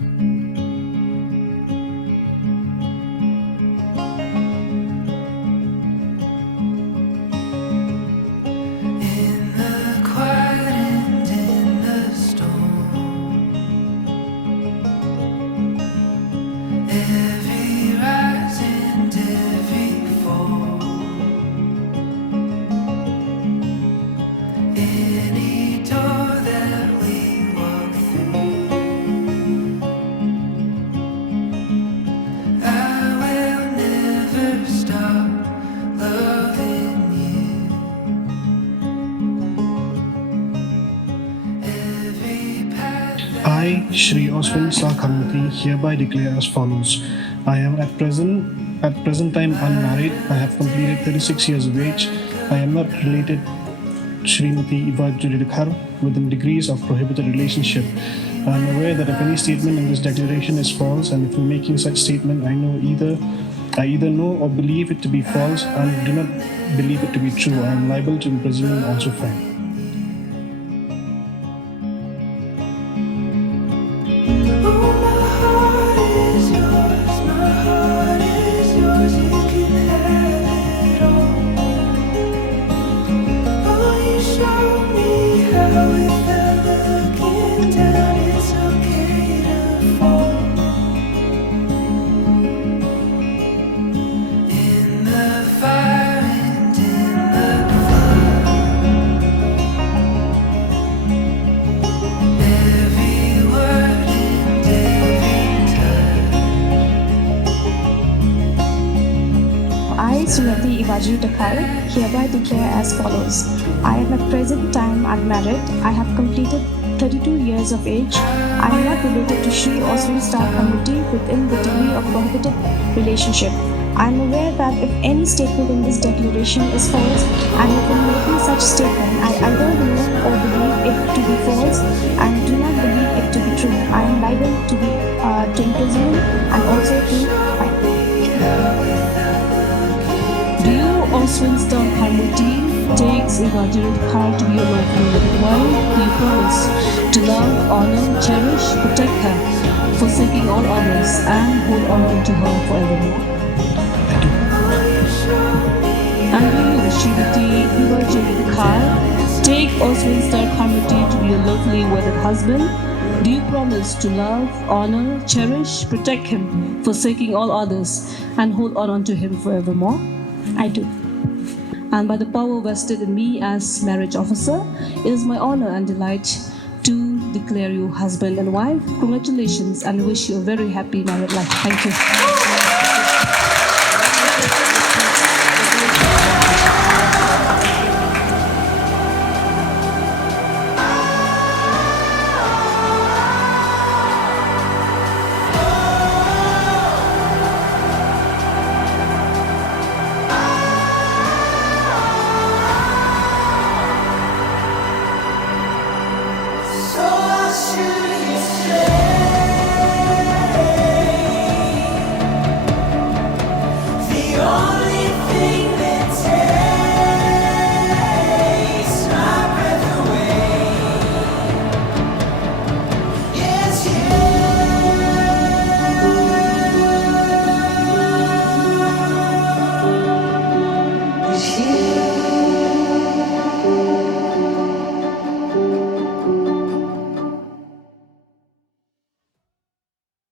In the quiet and in the storm, every rise and every fall, any door that we walk through, I will never stop loving you. Every path that I, Shri Oswin Sakhamati, hereby declare as follows. I am at present time unmarried. I have completed 36 years of age. I am not related Srimati Iva Judidhar within degrees of prohibited relationship. I am aware that if any statement in this declaration is false, and if in making such statement I either know or believe it to be false and do not believe it to be true, I am liable to imprisonment also fine. oh, my heart is yours, my heart is yours, you can have it all. Oh, you showed me how without looking down it's okay to fall. In the fire and in the flood, every word and every touch. I, Srimati Ivaji Dakhar, hereby declare as follows. I am at present time unmarried. I have completed 32 years of age. I am not related to Shri Oswin Star Committee within the degree of prohibited relationship. I am aware that if any statement in this declaration is false, and if in making such statement I either know or believe it to be false and do not believe it to be true, I am liable to imprisonment and also to fine. Do you, Oswin Star Committee, takes Ivaji Dakhar to be your lawful wedded wife? Do you promise to love, honor, cherish, protect her, forsaking all others, and hold on to her forevermore? And do you, Srimati Ivaji Dakhar, take Oswin Star Committee to be your lawfully wedded husband? Do you promise to love, honor, cherish, protect him, forsaking all others, and hold on to him forevermore? I do. And by the power vested in me as marriage officer, it is my honor and delight to declare you husband and wife. Congratulations and wish you a very happy married life. Thank you.